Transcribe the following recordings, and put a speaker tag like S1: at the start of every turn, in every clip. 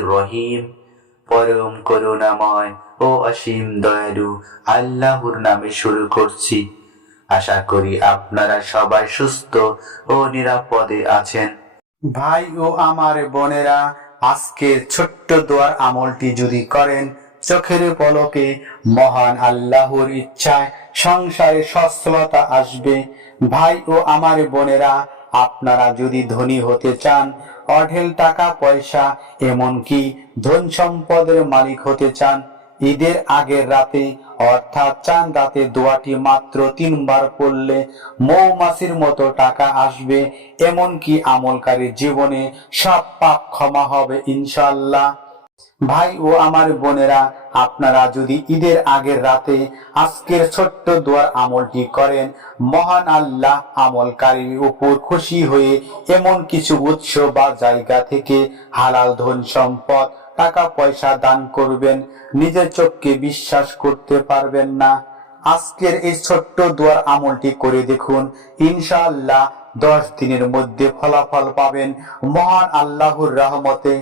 S1: রহিম। পরম করুণাময় ও অসীম দয়ালু আল্লাহর নামে শুরু করছি। আশা করি আপনারা সবাই সুস্থ ও নিরাপদে আছেন। ভাই ও আমার বোনেরা, আজকের ছোট্ট দোয়ার আমলটি যদি করেন চোখের পলকে মহান আল্লাহর ইচ্ছায় সংসারে সচ্ছলতা আসবে। ভাই ও আমার বোনেরা, আপনারা যদি ধনী হতে চান, অঢেল টাকা পয়সা, এমনকি ধন সম্পদের মালিক হতে চান, ঈদের আগের রাতে, অর্থাৎ চাঁদ রাতে দোয়াটি মাত্র তিনবার পড়লে মৌমাছির মতো টাকা আসবে, এমনকি আমলকারীর জীবনে সব পাপ ক্ষমা হবে ইনশাল্লাহ ভাই ও আমার বোনেরা, আপনারা যদি ঈদের আগের রাতে আজকের ছোট্ট দোয়ার আমলটি করেন, মহান আল্লাহ আমলকারীর উপর খুশি হয়ে এমন কিছু উৎস বা জায়গা থেকে হালাল ধন সম্পদ, টাকা পয়সা দান করবেন, নিজের চোখকে বিশ্বাস করতে পারবেন না। আজকের এই ছোট্ট দোয়ার আমলটি করে দেখুন, ইনশাআল্লাহ দশ দিনের মধ্যে ফলাফল পাবেন মহান আল্লাহর রহমতে।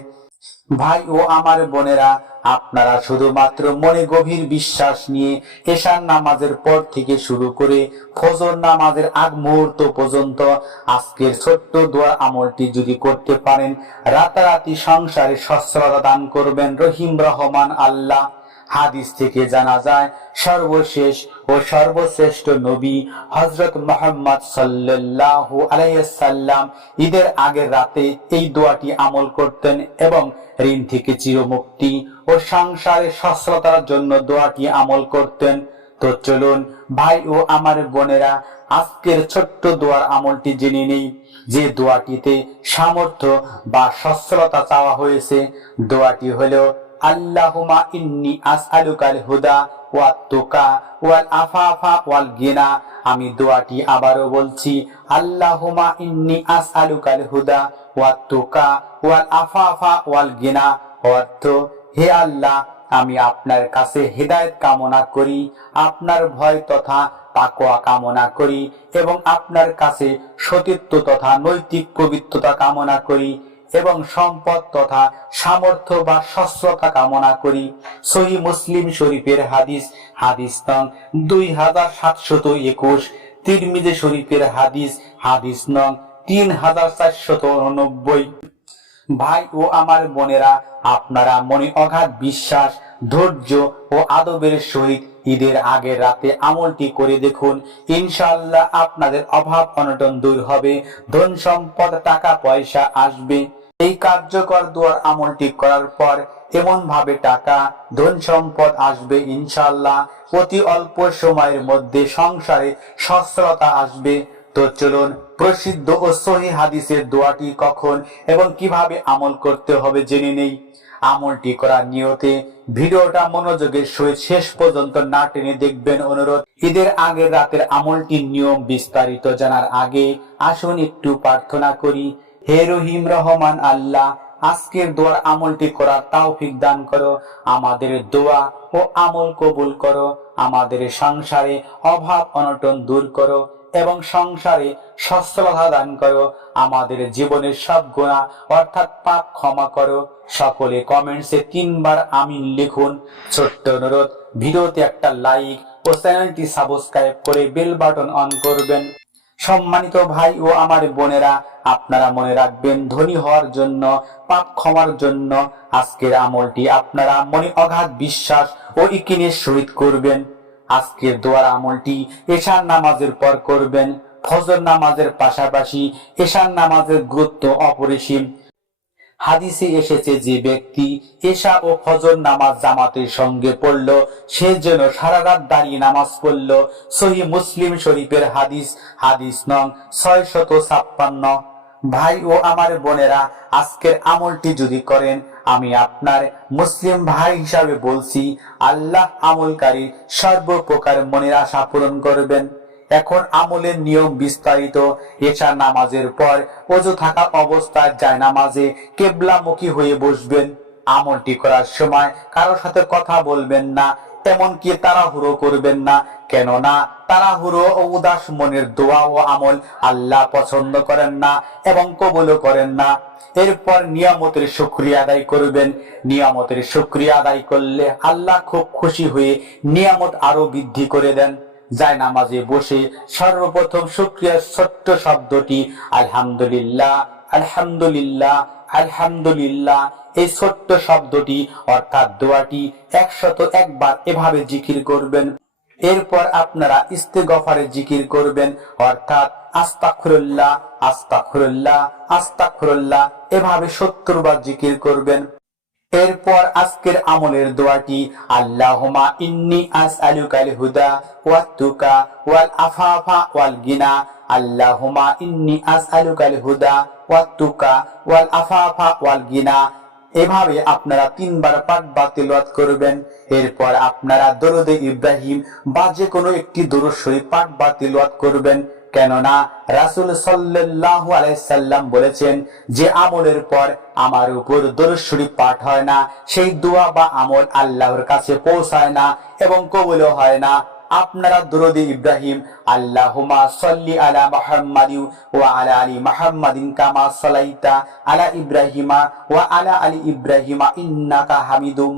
S1: ভাই ও আমার বোনেরা, আপনারা শুধুমাত্র মনে গভীর বিশ্বাস নিয়ে এশার নামাজের পর থেকে শুরু করে ফজর নামাজের আগ মুহূর্ত পর্যন্ত আজকের ছোট্ট দোয়া আমলটি যদি করতে পারেন, রাতারাতি সংসারে সচ্ছলতা দান করবেন রহিম রহমান আল্লাহ। হাদিস থেকে জানা যায়, সর্বশেষ ও সর্বশ্রেষ্ঠ নবী হজরত মোহাম্মদ সাল্লাল্লাহু আলাইসাল্লাম ঈদের আগের রাতে এই দোয়াটি আমল করতেন এবং ঋণ থেকে চিরমুক্তি ও সংসারে সচ্ছলতার জন্য দোয়াটি আমল করতেন। তো চলুন, ভাই ও আমার বোনেরা, আজকের ছোট্ট দোয়ার আমলটি জেনে নেই। যে দোয়াটিতে সামর্থ্য বা সচ্ছলতা চাওয়া হয়েছে, দোয়াটি হলো আল্লাহুমা ইন্নি আসআলুকাল হুদা ওয়া তুকা ওয়াল আফাফা ওয়াল গিনা। আমি দোয়াটি আবারও বলছি আল্লাহুমা ইন্নি আসআলুকাল হুদা ওয়া তোকা ওয়াল আফাফা ওয়াল গিনা। অর্থ, হে আল্লাহ, আমি আপনার কাছে হেদায়েত কামনা করি, আপনার ভয় তথা তাকওয়া কামনা করি এবং আপনার কাছে সতীত্ব তথা নৈতিক পবিত্রতা কামনা করি। এবং সম্পদ তথা সামর্থ্য বা সস্যতা কামনা করি। সহি মুসলিম শরীফের হাদিস হাদিস নং দুই হাজার সাতশত একুশ। তিরমিজে শরীফের হাদিস হাদিস নং তিন হাজার চারশত উননব্বই। ভাই ও আমার বোনেরা, আপনারা মনে অগাধ বিশ্বাস, ধৈর্য ও আদবের সহিত ঈদের আগের রাতে আমলটি করে দেখুন। ইনশাআল্লাহ আপনাদের অভাব অনটন দূর হবে, ধন সম্পদ, টাকা পয়সা আসবে। এই কার্যকর দোয়ার আমলটি করার পর এমন ভাবে টাকা, ধন সম্পদ আসবে ইনশাআল্লাহ। অতি অল্প সময়ের মধ্যে সংসারে সচ্ছলতা আসবে। তো চলুন, প্রসিদ্ধ ও সহি হাদিসের দোয়াটি কখন এবং কীভাবে আমল করতে হবে জেনে নেই। আমলটি করার নিয়তে ভিডিওটা মনোযোগের সহিত শেষ পর্যন্ত না টেনে দেখবেন অনুরোধ। ঈদের আগের রাতের আমলটির নিয়ম বিস্তারিত জানার আগে আসুন একটু প্রার্থনা করি। হে রহিম রহমান আল্লাহ, আজকের দোয়ার আমলটি করার তৌফিক দান করো, আমাদের দোয়া ও আমল কবুল করো, আমাদের সংসারে অভাব অনটন দূর করো এবং সংসারে সচ্ছলতা দান করো, আমাদের জীবনের সব গুণা অর্থাৎ পাপ ক্ষমা করো। সকলে কমেন্টসে তিনবার আমিন লিখুন। ছোট্ট অনুরোধ, ভিডিওতে একটা লাইক ও চ্যানেলটি সাবস্ক্রাইব করে বেল বাটন অন করবেন। সম্মানিত ভাই ও আমার বোনেরা, আপনারা মনে রাখবেন ধনী হওয়ার জন্য, পাপ ক্ষমার জন্য আজকের আমলটি আপনারা মনে অগাধ বিশ্বাস ও ইকিনের সহিত করবেন। আজকের দোয়ার আমলটি এশার নামাজের পর করবেন। ফজর নামাজের পাশাপাশি এশার নামাজের গুরুত্ব অপরিসীম। হাদিসে এসেছে যে ব্যক্তি এশা ও ফজর নামাজ জামাতের সঙ্গে পড়ল, সে যেন সারা রাত দাঁড়িয়ে নামাজ পড়ল। সহি মুসলিম শরীফের হাদিস হাদিস নং ছয় শত ছাপ্পান্ন। ভাই ও আমার বোনেরা, আজকের আমলটি যদি করেন, আমি আপনার মুসলিম ভাই হিসাবে বলছি, আল্লাহ আমলকারী সর্বপ্রকার মনের আশা পূরণ করবেন। এখন আমলের নিয়ম বিস্তারিত এশা নামাজের পর অজু থাকা অবস্থায় যায় নামাজে কেবলামুখী হয়ে বসবেন। আমলটি করার সময় কারোর সাথে কথা বলবেন না তেমন কি তাড়াহুড়ো করবেন না। কেননা তাড়াহুড়ো ও উদাস মনের দোয়া ও আমল আল্লাহ পছন্দ করেন না এবং কবুলও করেন না। এরপর নিয়ামতের শুক্রিয়া আদায় করবেন। নিয়ামতের শুক্রিয়া আদায় করলে আল্লাহ খুব খুশি হয়ে নিয়ামত আরও বৃদ্ধি করে দেন। যায় নামাজে বসে সর্বপ্রথম শুক্রিয়ার ছোট্ট শব্দটি, আলহামদুলিল্লাহ আলহামদুলিল্লাহ আলহামদুলিল্লাহ। এই ছোট্ট শব্দটি, অর্থাৎ দোয়াটি একশত একবার এভাবে জিকির করবেন। এরপর আপনারা ইস্তেগফারে জিকির করবেন, অর্থাৎ আস্তাগফিরুল্লাহ আস্তাগফিরুল্লাহ আস্তাগফিরুল্লাহ, এভাবে সত্তর বার জিকির করবেন। এরপর আজকের আমলের দোয়াটি আল্লাহুমা ইন্নি আসআলুকাল হুদা ওয়াত তুকা ওয়াল আফাফা ওয়াল গিনা আল্লাহুমা ইন্নি আসআলুকাল হুদা ওয়াত তুকা ওয়াল আফাফা ওয়াল গিনা এভাবে আপনারা তিনবার পাঠ বা তেলাওয়াত করবেন। এরপর আপনারা দরদে ইব্রাহিম বা যে কোনো একটি দরুদ শরীফ পাঠ বা তেলাওয়াত করবেন। কেননা রাসূল সাল্লাল্লাহু আলাইহি সাল্লাম বলেছেন যে আমলের পর আমার উপর দরুদ পাঠ হয় না, সেই দোয়া বা আমল আল্লাহর কাছে পৌঁছায় না এবং কবুলও হয় না। আপনারা দরুদ ইব্রাহিম আল্লাহুমা আলা আলা কামা আলা ইব্রাহিমা ওয়া আলা আলি ইব্রাহিমা ইন্নাকা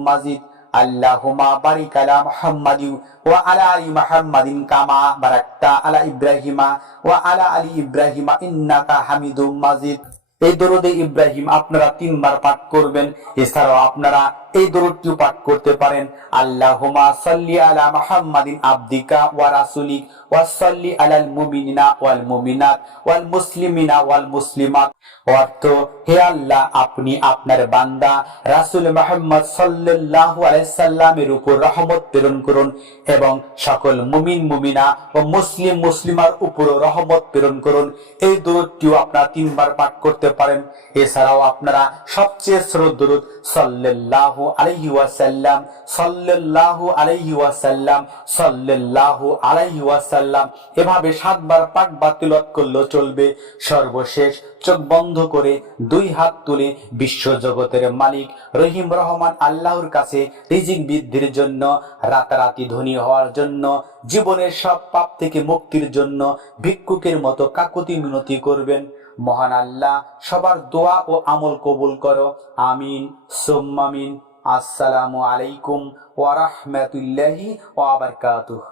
S1: মাজিদ। আল্লাহুমা বারিক আলা মুহাম্মাদিন ওয়া আলা আলি মুহাম্মাদিন কামা বারাকতা আলা ইব্রাহিমা ওয়া আলা আলি ইব্রাহিমা ইন্নাকা হামিদুম মাজিদ। এই দরুদে ইব্রাহিম আপনারা তিনবার পাঠ করবেন, এছাড়াও আপনারা এই দরুদটিও পাঠ করতে পারেন। আল্লাহুমা সাল্লি আলা মুহাম্মাদিন আবদিকা ওয়া রাসূলিক ওয়া সাল্লি আলাল মুমিনিনা ওয়াল মুমিনাত ওয়াল মুসলিমিনা ওয়াল মুসলিমাত। অর্থ, হে আল্লাহ, আপনি আপনার বান্দা, রাসূল মুহাম্মদ সাল্লাল্লাহু আলাইহি সাল্লামের উপর রহমত প্রেরণ করুন এবং সকল মুমিন, মুমিনা ও মুসলিম, মুসলিমার উপর রহমত প্রেরণ করুন। এই দরুদটিও আপনারা তিনবার পাঠ করতে পারেন। এছাড়াও আপনারা সবচেয়ে শ্রদ্ধ দরুদ সাল্লাল্লাহু আলাইহি ওয়াসাল্লাম, সাল্লাল্লাহু আলাইহি ওয়াসাল্লাম এভাবে সাতবার পাঠ বা তিলাওয়াত করলেও চলবে। সর্বশেষ চোখ বন্ধ করে দুই হাত তুলে বিশ্ব জগতের মালিক রহিম রহমান আল্লাহর কাছে রিজিক বৃদ্ধির জন্য, রাতারাতি ধনী হওয়ার জন্য, জীবনের সব পাপ থেকে মুক্তির জন্য ভিক্ষুকের মতো কাকুতি মিনতি করবেন। মহান আল্লাহ, সবার দোয়া ও আমল কবুল করো। আমিন, সোম্মামিন। আসসালামু আলাইকুম ওয়া রাহমাতুল্লাহি ওয়া বারাকাতুহু।